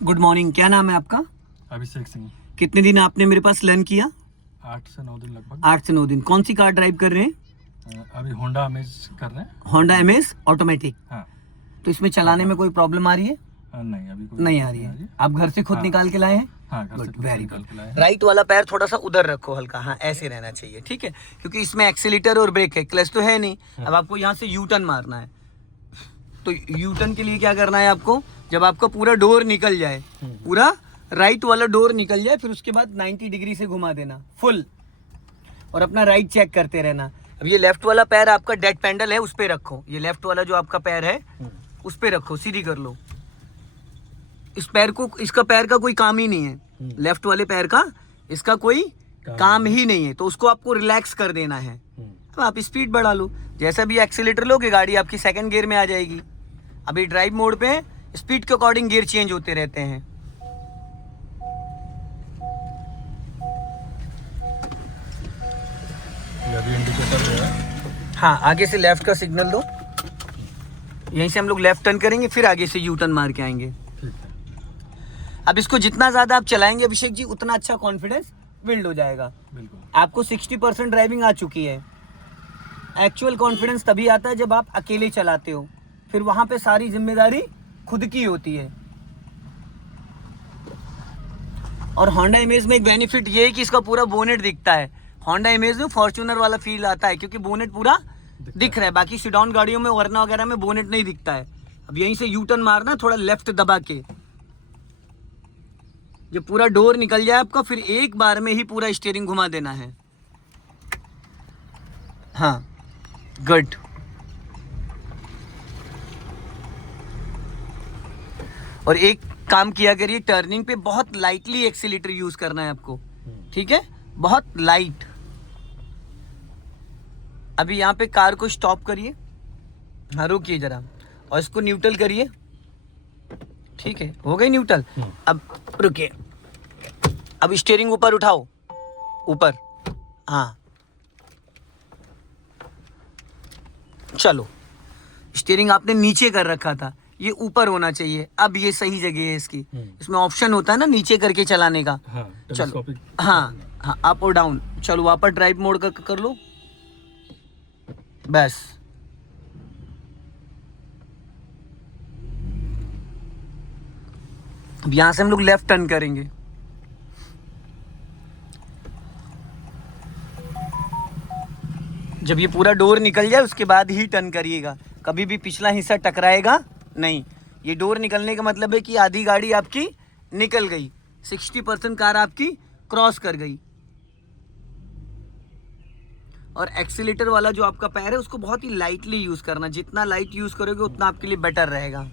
Good morning, क्या नाम है आपका? अभिषेक सिंह। कितने दिन आपने मेरे पास लर्न किया? 8 से 9 दिन लगभग। 8 से 9 दिन। कौन सी कार ड्राइव कर रहे हैं? अभी होंडा अमेज कर रहे हैं। Honda image automatic. हाँ। तो इसमें चलाने में कोई प्रॉब्लम आ रही है? नहीं, अभी कोई नहीं आ रही है। आप घर से खुद हाँ। निकाल के लाए हैं? हाँ, घर से खुद वेरी निकाल के लाए हैं। राइट वाला पैर थोड़ा सा उधर रखो, हल्का, हाँ ऐसे रहना चाहिए, ठीक है? क्योंकि इसमें एक्सीलेटर और ब्रेक है, क्लच तो है नहीं। अब आपको यहाँ से यू टर्न मारना है। तो यू टर्न के लिए क्या करना है आपको? जब आपका पूरा डोर निकल जाए, पूरा राइट वाला डोर निकल जाए, फिर उसके बाद 90 डिग्री से घुमा देना फुल, और अपना राइट चेक करते रहना। अब ये लेफ्ट वाला पैर आपका डेड पैडल है, उस पे रखो। ये लेफ्ट वाला जो आपका पैर है उस पे रखो, सीधी कर लो। इस पैर को, इसका पैर का कोई काम ही नहीं है, लेफ्ट वाले पैर का इसका कोई काम ही नहीं है। तो उसको आपको रिलैक्स कर देना है। अब आप स्पीड बढ़ा लो, जैसा भी एक्सीलेटर लोगे गाड़ी आपकी सेकंड गियर में आ जाएगी। अभी ड्राइव मोड पे स्पीड के अकॉर्डिंग गियर चेंज होते रहते हैं। ये अभी इंडिकेटर जो है, हाँ, आगे से लेफ्ट का सिग्नल दो। यहीं से हम लोग लेफ्ट टर्न करेंगे, फिर आगे से यू टर्न मार के आएंगे। ठीक है। अब इसको जितना ज्यादा आप चलाएंगे अभिषेक जी, उतना अच्छा कॉन्फिडेंस बिल्ड हो जाएगा। बिल्कुल। आपको 60% ड्राइविंग आ चुकी है। एक्चुअल कॉन्फिडेंस तभी आता है जब आप अकेले चलाते हो, फिर वहां पे सारी जिम्मेदारी खुद की होती है। और होंडा इमेज में एक बेनिफिट ये है कि इसका पूरा बोनेट दिखता है। होंडा इमेज में फॉर्च्यूनर वाला फील आता है, क्योंकि बोनेट पूरा दिख रहा है। बाकी सिडाउन गाड़ियों में, वरना वगैरह में बोनेट नहीं दिखता है। अब यहीं से यू टर्न मारना, थोड़ा लेफ्ट दबा के। जब पूरा डोर निकल जाए आपका, फिर एक बार में ही पूरा स्टीयरिंग घुमा देना है। हाँ, गुड। और एक काम किया करिए, टर्निंग पे बहुत लाइटली एक्सीलेटर यूज करना है आपको, ठीक है? बहुत लाइट। अभी यहाँ पे कार को स्टॉप करिए, हाँ रोकिए जरा, और इसको न्यूट्रल करिए। ठीक है, हो गई न्यूट्रल। अब रुकिए, अब स्टीयरिंग ऊपर उठाओ, ऊपर, हाँ चलो। स्टीयरिंग आपने नीचे कर रखा था, ये ऊपर होना चाहिए। अब ये सही जगह है इसकी। इसमें ऑप्शन होता है ना नीचे करके चलाने का। हाँ, चलो, टेलीस्कोपिक। हाँ हाँ, अप और डाउन। चलो वापस ड्राइव मोड का कर लो, बस। अब यहां से हम लोग लेफ्ट टर्न करेंगे। जब ये पूरा डोर निकल जाए उसके बाद ही टर्न करिएगा, कभी भी पिछला हिस्सा टकराएगा नहीं। ये डोर निकलने का मतलब है कि आधी गाड़ी आपकी निकल गई, 60% कार आपकी क्रॉस कर गई। और एक्सीलेटर वाला जो आपका पैर है उसको बहुत ही लाइटली यूज करना। जितना लाइट यूज करोगे उतना आपके लिए बेटर रहेगा।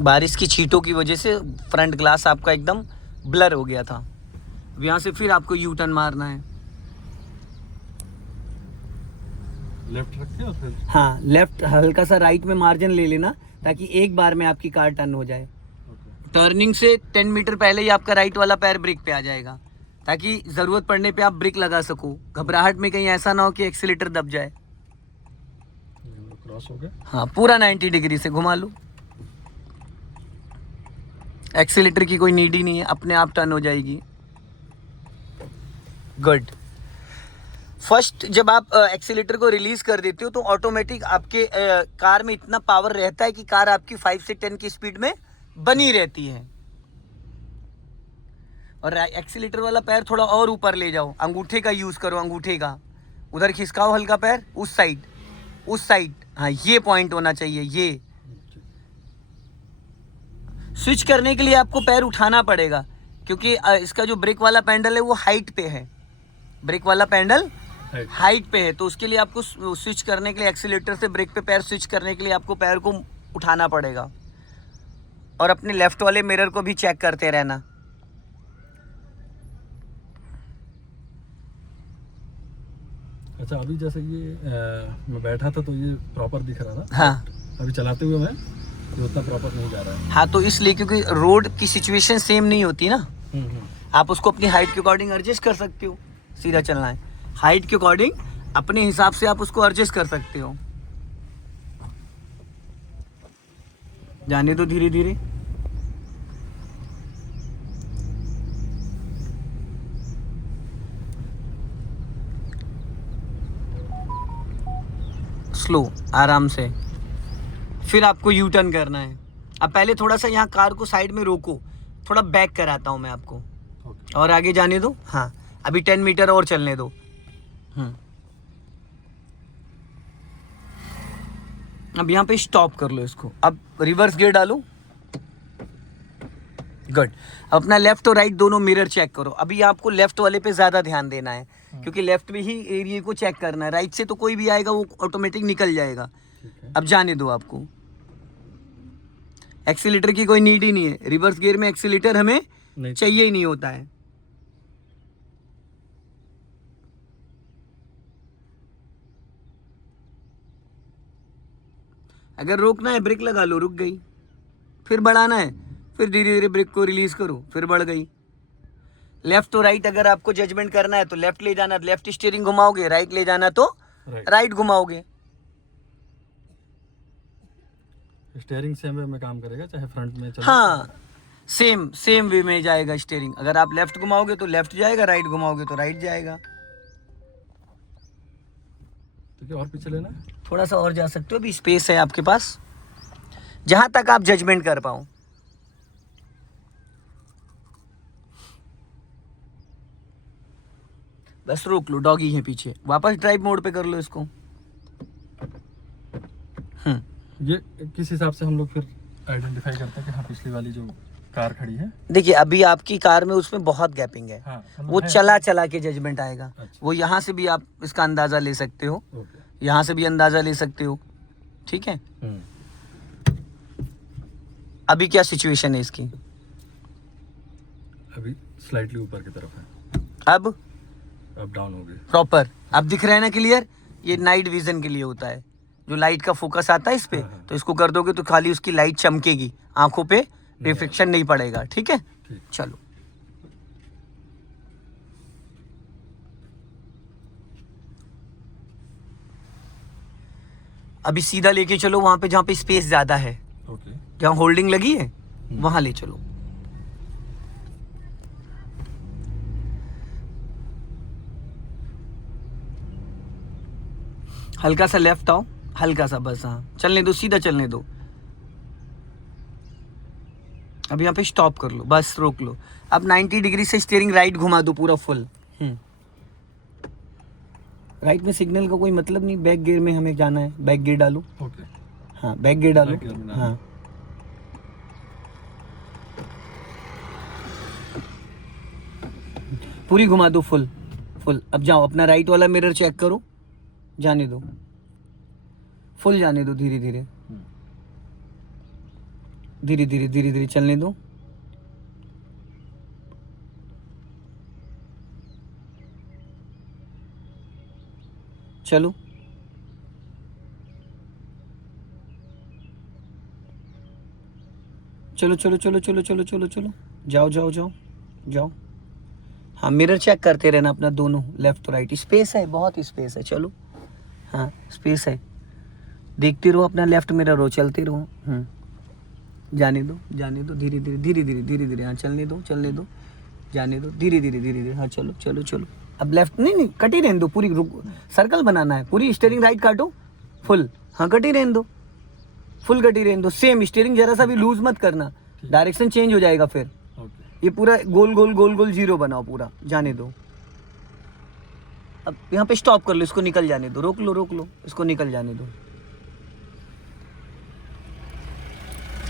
बारिश की छींटों की वजह से फ्रंट ग्लास आपका एकदम ब्लर हो गया था। यहाँ से फिर आपको यू टर्न मारना है। लेफ्ट रखिए और फिर हाँ, लेफ्ट, हल्का सा राइट में मार्जिन ले लेना, ताकि एक बार में आपकी कार टर्न हो जाए। टर्निंग से 10 मीटर पहले ही आपका राइट वाला पैर ब्रेक पे आ जाएगा, ताकि ज़रूरत पड़ने पे आप ब्रेक लगा सको। घबराहट में कहीं ऐसा ना हो कि एक्सीलेटर दब जाए। क्रॉस हो गया। हाँ, पूरा 90 डिग्री से घुमा लो। एक्सीलेटर की कोई नीड ही नहीं है, अपने आप टर्न हो जाएगी। गुड। फर्स्ट जब आप एक्सीलेटर को रिलीज कर देते हो तो ऑटोमेटिक आपके कार में इतना पावर रहता है कि कार आपकी 5 से 10 की स्पीड में बनी रहती है। और एक्सीलेटर वाला पैर थोड़ा और ऊपर ले जाओ, अंगूठे का यूज करो, अंगूठे का उधर खिसकाओ हल्का पैर, उस साइड, उस साइड। हाँ, ये पॉइंट होना चाहिए। ये स्विच करने के लिए आपको पैर उठाना पड़ेगा, क्योंकि इसका जो ब्रेक वाला पैडल है वो हाइट पे है। ब्रेक वाला पैडल हाइट पे है, तो उसके लिए आपको स्विच करने के लिए, एक्सीलेटर से ब्रेक पे पैर स्विच करने के लिए आपको पैर को उठाना पड़ेगा। और अपने लेफ्ट वाले मिरर को भी चेक करते रहना। अच्छा, अभी जैसे ये मैं बैठा था तो ये प्रॉपर दिख रहा था। हाँ, अभी चलाते हुए मैं ये उतना प्रॉपर नहीं जा रहा है। हाँ, तो इसलिए क्योंकि रोड की सिचुएशन सेम नहीं होती ना। आप उसको अपनी हाइट के अकॉर्डिंग एडजस्ट कर सकते हो। सीधा चलना है, हाइट के अकॉर्डिंग अपने हिसाब से आप उसको एडजस्ट कर सकते हो। जाने दो धीरे धीरे। स्लो, आराम से। फिर आपको यू टर्न करना है। अब पहले थोड़ा सा यहाँ कार को साइड में रोको, थोड़ा बैक कराता हूँ मैं आपको, और आगे जाने दो। हाँ, अभी 10 मीटर और चलने दो। अब यहाँ पे स्टॉप कर लो इसको। अब रिवर्स गियर डालो। गुड। अपना लेफ्ट और राइट दोनों मिरर चेक करो। अभी आपको लेफ्ट वाले पे ज़्यादा ध्यान देना है, क्योंकि लेफ्ट में ही एरिया को चेक करना है। राइट से तो कोई भी आएगा वो ऑटोमेटिक निकल जाएगा। अब जाने दो आपको। एक्सीलेटर की कोई नीड ही नहीं है। रिवर्स गियर में एक्सीलेटर हमें चाहिए ही नहीं होता है। अगर रोकना है ब्रेक लगा लो, रुक गई। फिर बढ़ाना है, फिर धीरे धीरे ब्रेक को रिलीज करो, फिर बढ़ गई। लेफ्ट तो राइट अगर आपको जजमेंट करना है तो लेफ्ट ले जाना, लेफ्ट स्टीयरिंग घुमाओगे। राइट ले जाना तो राइट घुमाओगे। स्टीयरिंग सेम वे में काम करेगा चाहे फ्रंट में चले। हाँ, सेम वे में जाएगा स्टीयरिंग। अगर आप लेफ्ट घुमाओगे तो लेफ्ट जाएगा, राइट घुमाओगे तो राइट जाएगा। तो क्या और पीछे लेना है? थोड़ा सा और जा सकते हो, अभी स्पेस है आपके पास, जहां तक आप जजमेंट कर पाओ। बस रोक लो, डॉगी है पीछे। वापस ड्राइव मोड पे कर लो इसको। ये किस हिसाब से हम लोग फिर आइडेंटिफाई करते हैं कि हाँ पिछली वाली जो कार खड़ी है? देखिए अभी आपकी कार में उसमें बहुत गैपिंग है। हाँ, वो है। चला के जजमेंट आएगा। अच्छा। वो यहाँ से भी आप इसका अंदाजा ले सकते हो, यहाँ से भी अंदाजा ले सकते हो। ठीक है। अभी क्या सिचुएशन है इसकी? अभी स्लाइटली ऊपर की तरफ है। अब डाउन हो गई प्रॉपर। अब दिख रहा है ना क्लियर? ये नाइट विजन के लिए होता है, जो लाइट का फोकस आता है इस पे। तो इसको कर दोगे तो खाली उसकी लाइट चमकेगी, आंखों पे रिफ्लेक्शन नहीं पड़ेगा। ठीक है, चलो। अभी सीधा लेके चलो वहां पे जहां पे स्पेस ज्यादा है, जहां होल्डिंग लगी है वहां ले चलो। हल्का सा लेफ्ट आओ, हल्का सा, बस। हाँ, चलने दो, सीधा चलने दो। अब यहाँ पे स्टॉप कर लो, बस रोक लो। अब 90 डिग्री से स्टीयरिंग राइट घुमा दो पूरा फुल। राइट में सिग्नल का कोई मतलब नहीं, बैक गियर में हमें जाना है। बैक गियर डालो। हाँ, बैक गियर डालो। हाँ, पूरी घुमा दो फुल। अब जाओ, अपना राइट वाला मिरर चेक करो। जाने दो, फुल जाने दो। धीरे धीरे धीरे धीरे धीरे धीरे चलने दो। चलो, चलो चलो चलो चलो चलो चलो चलो, जाओ जाओ जाओ जाओ। हाँ, मिरर चेक करते रहना अपना दोनों, लेफ्ट तो राइट। स्पेस है, बहुत स्पेस है। चलो, हाँ स्पेस है। देखते रहो अपना लेफ्ट मिरर हो, चलते रहो। जाने दो, जाने दो। धीरे धीरे धीरे धीरे धीरे धीरे। हाँ, चलने दो, चलने दो। जाने दो, धीरे धीरे धीरे धीरे। हाँ, चलो चलो चलो। अब लेफ्ट नहीं, कटी रहने दो पूरी। सर्कल बनाना है, पूरी स्टीयरिंग राइट काटो फुल। हाँ, कटी रहने दो, फुल कटी रहने दो। सेम स्टीयरिंग जरा सा भी लूज मत करना, डायरेक्शन चेंज हो जाएगा फिर। ये पूरा गोल गोल गोल गोल जीरो बनाओ पूरा। जाने दो। अब यहाँ पे स्टॉप कर लो, इसको निकल जाने दो। रोक लो, रोक लो, इसको निकल जाने दो।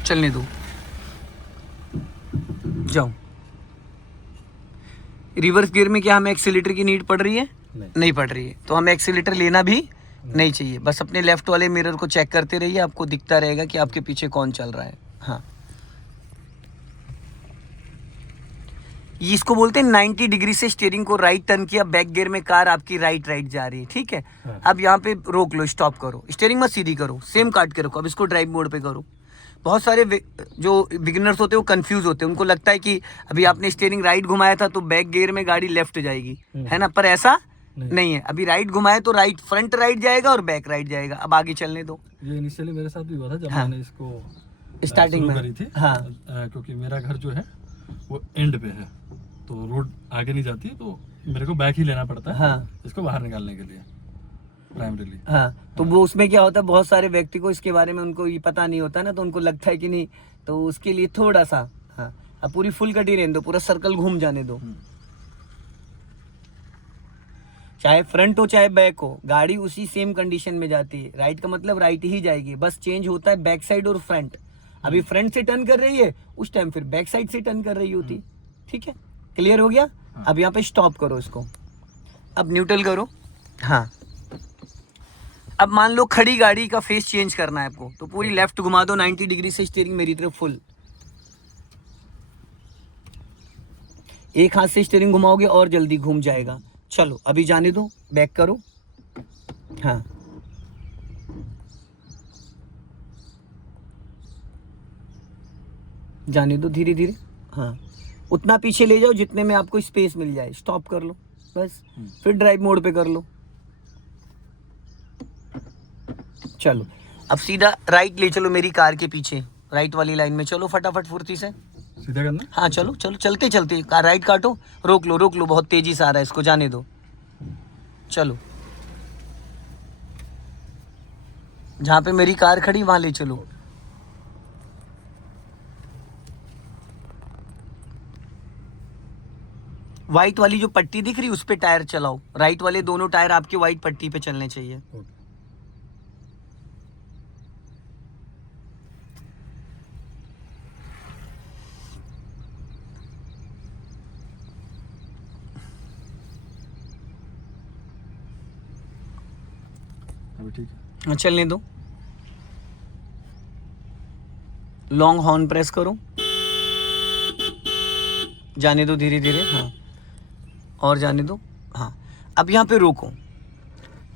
चलने दो, जाओ। रिवर्स गियर में क्या हमें एक्सीलेटर की नीड पड़ रही है? नहीं पड़ रही है, तो हमें एक्सीलेटर लेना भी नहीं चाहिए। बस अपने लेफ्ट वाले मिरर को चेक करते रहिए, आपको दिखता रहेगा कि आपके पीछे कौन चल रहा है। हाँ, इसको बोलते हैं 90 डिग्री से स्टीयरिंग को राइट टर्न किया, बैक गियर में कार आपकी राइट जा रही है। ठीक है। अब यहाँ पे रोक लो, स्टॉप करो, स्टीयरिंग मत सीधी करो, सेम काट के रखो। अब इसको ड्राइव मोड पे करो। बहुत सारे जो बिगिनर्स होते हैं वो कंफ्यूज होते हैं, उनको लगता है कि अभी आपने स्टीयरिंग राइट घुमाया था तो बैक गियर में गाड़ी लेफ्ट जाएगी, है ना, पर ऐसा नहीं है। अभी राइट घुमाए तो राइट, फ्रंट राइट जाएगा और बैक राइट जाएगा। अब आगे चलने दो। ये इनिशियली मेरे साथ भी हुआ था जब हाँ। मैंने इसको स्टार्टिंग शुरू में करी थी। हाँ क्योंकि मेरा घर जो है वो एंड पे है, तो रोड आगे नहीं जाती, तो मेरे को बैक ही लेना पड़ता है हाँ इसको बाहर निकालने के लिए प्राइमरीली। हाँ। तो वो उसमें क्या होता है, बहुत सारे व्यक्ति को इसके बारे में उनको ये पता नहीं होता ना, तो उनको लगता है कि नहीं, तो उसके लिए थोड़ा सा हाँ। अब पूरी फुल कटी रहने दो, पूरा सर्कल घूम जाने दो। चाहे फ्रंट हो चाहे बैक हो, गाड़ी उसी सेम कंडीशन में जाती है। राइट का मतलब राइट ही जाएगी, बस चेंज होता है बैक साइड और फ्रंट। अभी फ्रंट से टर्न कर रही है, उस टाइम फिर बैक साइड से टर्न कर रही होती। ठीक है, क्लियर हो गया। अब यहाँ पे स्टॉप करो इसको, अब न्यूट्रल करो। हाँ, अब मान लो खड़ी गाड़ी का फेस चेंज करना है आपको, तो पूरी लेफ्ट घुमा दो 90 डिग्री से, स्टीयरिंग मेरी तरफ फुल। एक हाथ से स्टीयरिंग घुमाओगे और जल्दी घूम जाएगा। चलो अभी जाने दो, बैक करो। हाँ, जाने दो धीरे धीरे। हाँ, उतना पीछे ले जाओ जितने में आपको स्पेस मिल जाए। स्टॉप कर लो बस, फिर ड्राइव मोड पे कर लो। चलो अब सीधा राइट ले चलो मेरी कार के पीछे, राइट वाली लाइन में चलो फटाफट फुर्ती से। सीधा करना। हाँ चलो चलो, चलते चलते कार राइट काटो, रोक लो, बहुत तेजी से आ रहा है, इसको जाने दो। चलो जहाँ पे मेरी कार खड़ी वहां ले चलो। व्हाइट वाली जो पट्टी दिख रही उस पे टायर चलाओ। राइट वाले दोनों टायर आपके व्हाइट पट्टी पे चलने चाहिए। अभी ठीक है। हाँ, चलने दो। लॉन्ग हॉर्न प्रेस करो, जाने दो धीरे धीरे। हाँ, और जाने दो। हाँ, अब यहाँ पे रोको।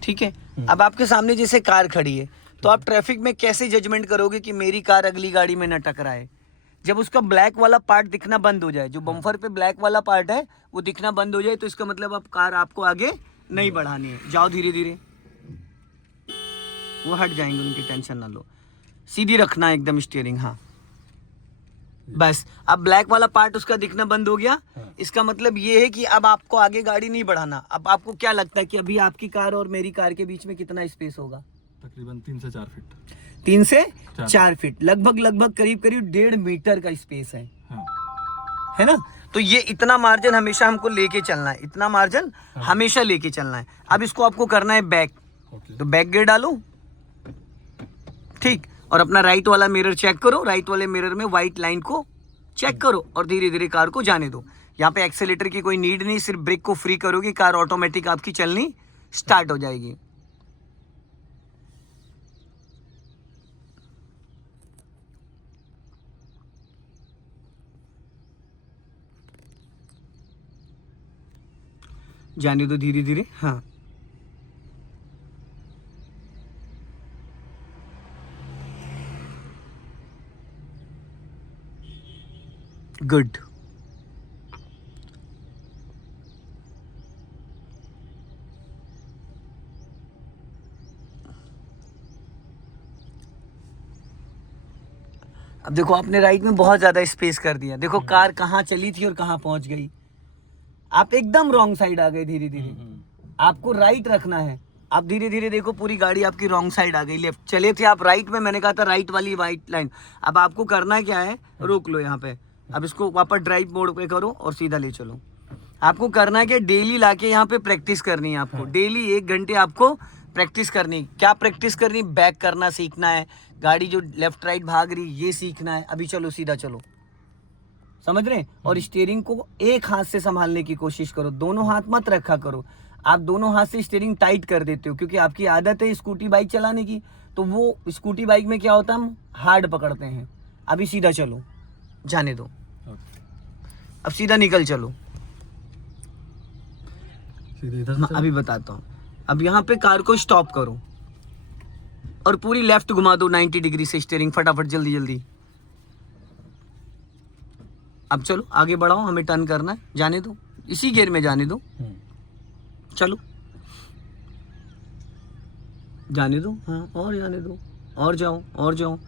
ठीक है, अब आपके सामने जैसे कार खड़ी है, तो आप ट्रैफिक में कैसे जजमेंट करोगे कि मेरी कार अगली गाड़ी में न टकराए? जब उसका ब्लैक वाला पार्ट दिखना बंद हो जाए, जो बम्पर पे ब्लैक वाला पार्ट है वो दिखना बंद हो जाए, तो इसका मतलब अब कार आपको आगे नहीं बढ़ानी है। जाओ धीरे धीरे, वो हट जाएंगे, उनकी टेंशन ना लो। सीधी रखना है एकदम स्टीयरिंग। हाँ बस, अब ब्लैक वाला पार्ट उसका दिखना बंद हो गया। इसका मतलब ये है कि अब आपको आगे गाड़ी नहीं बढ़ाना। अब आपको क्या लगता है कि अभी आपकी कार और मेरी कार के बीच में कितना स्पेस होगा? तकरीबन 3 से 4 फीट। 3 से 4 फीट, लगभग करीब 1.5 मीटर का स्पेस है। हाँ। है ना? तो ये इतना मार्जिन हमेशा हमको लेके चलना है, इतना मार्जिन हमेशा लेके चलना है। अब इसको आपको करना है बैक, तो बैक गियर डालो। ठीक, और अपना राइट वाला मिरर चेक करो, राइट वाले मिरर में व्हाइट लाइन को चेक करो और धीरे धीरे कार को जाने दो। यहाँ पे एक्सेलेटर की कोई नीड नहीं, सिर्फ ब्रेक को फ्री करोगे, कार ऑटोमेटिक आपकी चलनी स्टार्ट हो जाएगी। जाने दो धीरे धीरे। हाँ, गुड। अब देखो आपने राइट में बहुत ज्यादा स्पेस कर दिया। देखो कार कहाँ चली थी और कहाँ पहुंच गई। आप एकदम रॉन्ग साइड आ गए। धीरे धीरे आपको राइट रखना है। आप धीरे धीरे देखो, पूरी गाड़ी आपकी रॉन्ग साइड आ गई। लेफ्ट चले थे आप राइट में, मैंने कहा था राइट वाली व्हाइट लाइन। अब आपको करना क्या है, रोक लो यहाँ पे। अब इसको वापस ड्राइव मोड पे करो और सीधा ले चलो। आपको करना है कि डेली लाके यहाँ पे प्रैक्टिस करनी है आपको। डेली 1 घंटे आपको प्रैक्टिस करनी। क्या प्रैक्टिस करनी? बैक करना सीखना है, गाड़ी जो लेफ्ट राइट भाग रही ये सीखना है। अभी चलो, सीधा चलो, समझ रहे हैं? और स्टीयरिंग को एक हाथ से संभालने की कोशिश करो, दोनों हाथ मत रखा करो। आप दोनों हाथ से स्टीयरिंग टाइट कर देते हो क्योंकि आपकी आदत है स्कूटी बाइक चलाने की। तो वो स्कूटी बाइक में क्या होता है, हम हार्ड पकड़ते हैं। अभी सीधा चलो, जाने दो। अब सीधा निकल चलो। अभी बताता हूँ। अब यहाँ पे कार को स्टॉप करो और पूरी लेफ्ट घुमा दो 90 डिग्री से स्टीयरिंग, फटाफट जल्दी जल्दी। अब चलो आगे बढ़ाओ, हमें टर्न करना है। जाने दो, इसी गियर में जाने दो। चलो जाने दो, हाँ और जाने दो, और जाओ और जाओ,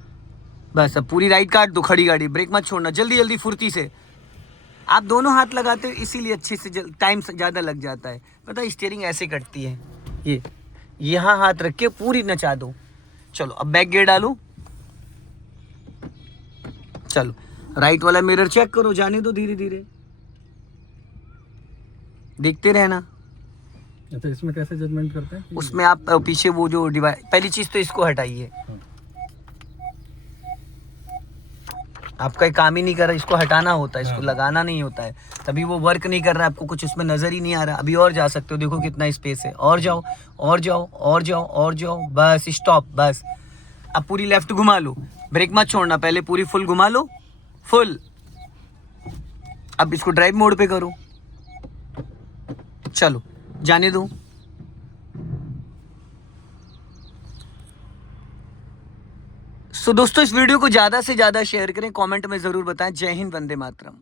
बस अब पूरी राइट काट दो, खड़ी गाड़ी, ब्रेक मत छोड़ना, जल्दी जल्दी फुर्ती से। आप दोनों हाथ लगाते हो इसीलिए अच्छे से टाइम ज़्यादा लग जाता है, पता है स्टीयरिंग ऐसे कटती है। ये यहाँ हाथ रख के पूरी नचा दो। चलो अब बैक गियर डालो, चलो राइट वाला मिरर चेक करो, जाने दो धीरे धीरे, देखते रहना। अच्छा, इसमें कैसे जजमेंट करते हैं? उसमें आप पीछे वो जो डिवाइस, पहली चीज तो इसको हटाइए, आपका एक काम ही नहीं कर रहा, इसको हटाना होता है, इसको लगाना नहीं होता है, तभी वो वर्क नहीं कर रहा है, आपको कुछ उसमें नजर ही नहीं आ रहा। अभी और जा सकते हो, देखो कितना स्पेस है, और जाओ और जाओ और जाओ और जाओ, बस स्टॉप, बस। अब पूरी लेफ्ट घुमा लो, ब्रेक मत छोड़ना, पहले पूरी फुल घुमा लो, फुल। अब इसको ड्राइव मोड पे करो, चलो जाने दो। दोस्तों इस वीडियो को ज़्यादा से ज़्यादा शेयर करें, कमेंट में ज़रूर बताएं। जय हिंद, वंदे मातरम।